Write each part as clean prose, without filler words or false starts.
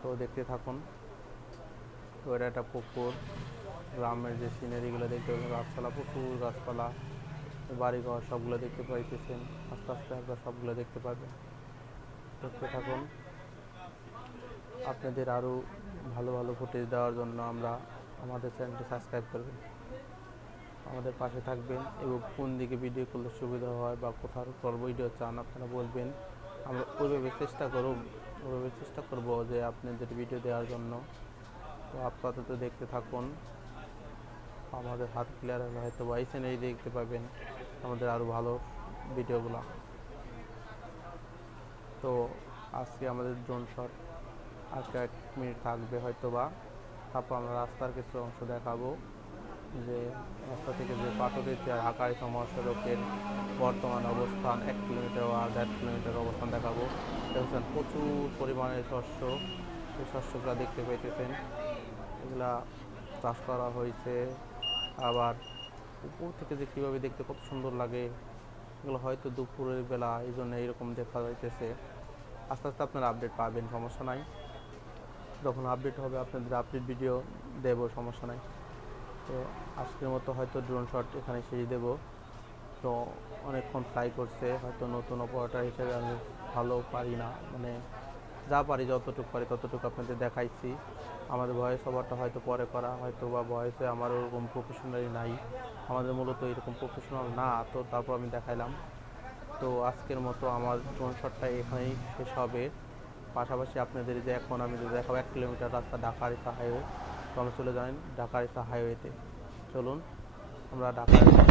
তো দেখতে থাকুন। তো এটা একটা পুকুর, গ্রামের যে সিনারিগুলো দেখতে পাবেন, গাছপালা, প্রচুর গাছপালা, বাড়িঘর সবগুলো দেখতে পাইতেছেন। আস্তে আস্তে আপনারা সবগুলো দেখতে পাবেন। দেখতে থাকুন। আপনাদের আরও ভালো ভালো ফুটেজ দেওয়ার জন্য আমাদের চ্যানেলটি সাবস্ক্রাইব করবেন, আমাদের পাশে থাকবেন এবং কোন দিকে ভিডিও করলে সুবিধা হয় বা কোথাও ভিডিও চান আপনারা বলবেন। আমরা ওইভাবে চেষ্টা করব যে আপনাদের ভিডিও দেওয়ার জন্য। তো আপাতত দেখতে থাকুন। আমাদের হাত ক্লিয়ার হলে হয়তো এই চ্যানেলেই দেখতে পাবেন আমাদের আরও ভালো ভিডিওগুলো। তো আজকে আমাদের ড্রোন শট আজকে 1 মিনিট থাকবে হয়তো বা। তারপর আমরা রাস্তার কিছু অংশ দেখাবো, যে রাস্তা থেকে যে পাথরের ঢাকা-আরিচা মহাসড়কের বর্তমান অবস্থান, 1 কিলোমিটার বা 1.5 কিলোমিটার অবস্থান দেখাবো। দেখছেন প্রচুর পরিমাণে শস্য, এই শস্যগুলো দেখতে পাইতেছেন, এগুলা চাষ করা হয়েছে। আবার উপর থেকে যে কীভাবে দেখতে কত সুন্দর লাগে, এগুলো হয়তো দুপুরের বেলা এই জন্য এইরকম দেখা যাইতেছে। আস্তে আস্তে আপনারা আপডেট পাবেন, সমস্যা নাই। যখন আপডেট হবে আপনাদের আপডেট ভিডিও দেবো, সমস্যা নাই। তো আজকের মতো হয়তো ড্রোন শট এখানে শেষ দেব। তো অনেকক্ষণ ফ্লাই করছে, হয়তো নতুন অপারেটর হিসেবে আমি ভালো পারি না, মানে যা পারি যতটুকু পারি ততটুকু আপনাদের দেখাইছি। আমাদের ভয়েস ওভারটা হয়তো পরে করা, হয়তো বা ভয়েসে আমার ওরকম প্রফেশনালি নাই, আমাদের মূলত এরকম প্রফেশনাল না, তো তারপর আমি দেখাইলাম। তো আজকের মতো আমার ড্রোন শটটা এখানেই শেষ হবে। পাশাপাশি আপনাদের যে এখন আমি দেখাবো 1 কিলোমিটার রাস্তা ঢাকা-আরিচা হাইওয়ে। তো আমরা চলে যাই ঢাকা-আরিচা হাইওয়েতে। চলুন আমরা ঢাকা-আরিচা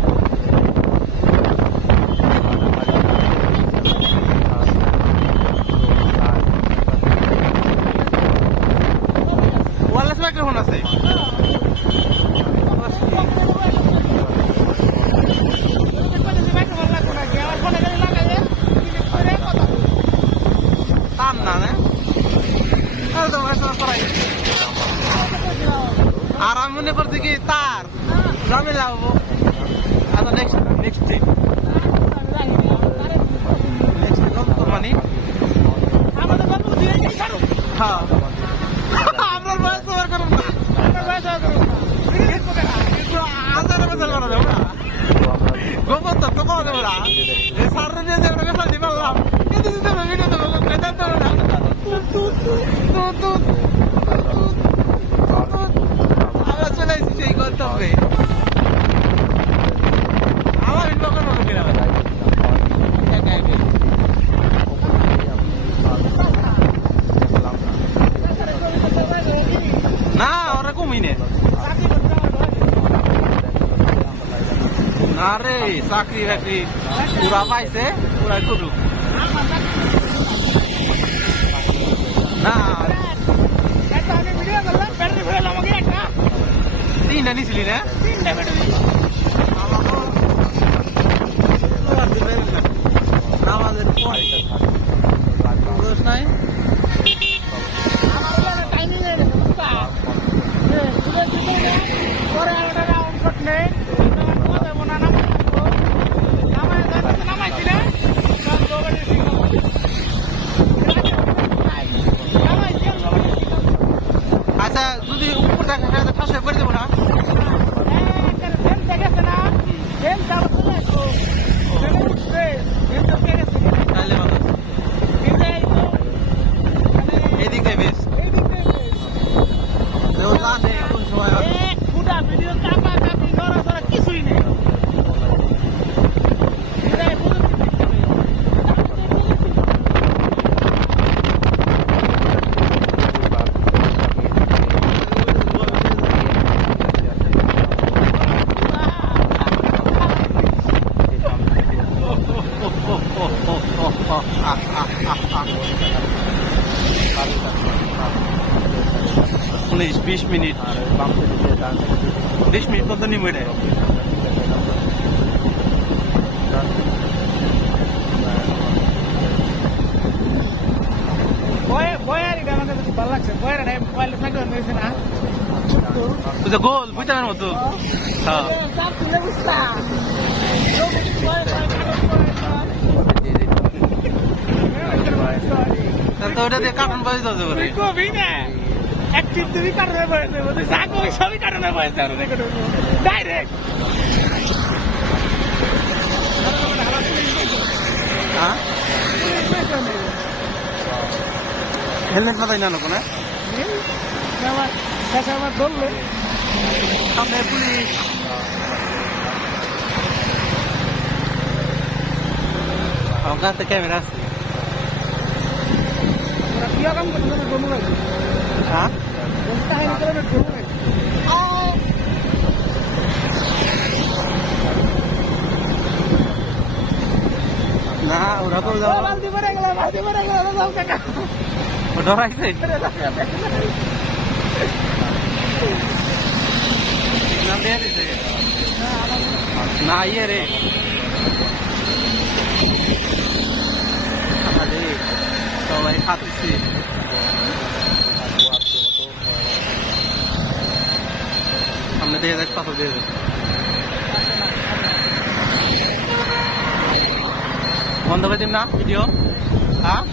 ওয়ারলেস মাইক্রোফোন আছে। আর আমি মনে করছি কি তার ঝামেলা হবো। আচ্ছা নেক্সট ডে মানে হ্যাঁ আপনার বয়স তোমার করুন না, হাজার বছর করা যাবো না, গোবর তো কমা যাবো না। এই সার দিয়ে যে ব্যাপার দিয়ে পারলাম কিন্তু ভিডিও দেবো আমরা চলে এসেছি সেই গন্তব্যে। আমার ইনভলভ করবো কিনা না, ওরকমই নে। আরে চাকরি বাকরি পুরা পাইছে, পুরা করুক না। তিনটা নিছিলি না? আমাদের দোষ নাই। আচ্ছা যদি উপর দেখা ঠাস করে দেবো না। এদিকে বেশ কিছুই নেই। উনিশ 20 মিনিট 20 মিনিট মতো নিমে দেয়। ভালো লাগছে গোল বুঝতে মতো। হ্যাঁ তাহলে তো ওটা দিয়ে কার্টুন বাজি যাচ্ছে বলে কবি না একটি তুমি কারণে বলেছে বলতে যা কবি সবই কারণে বলেছে আর দেখো ডাইরেক্ট হ্যাঁ হেলমেট মাথায় না কোনো আমার ধরলো সামনে পুলিশ আমার কাছে ক্যামেরা আছে ইয়া কাম করতে হবে গরু লাগে হ্যাঁ টাইম করে গরু লাগে না ওরা তো যাও বালতি করে গেল যাও কাকা ও ডরাইছে না দিয়ে দিছে না ইয়ে রে আমাদের সবাই খাচ্ছি সামনে দিয়ে দেখ পাথর দিয়ে দেখ বন্ধ করে দিন না ভিডিও হ্যাঁ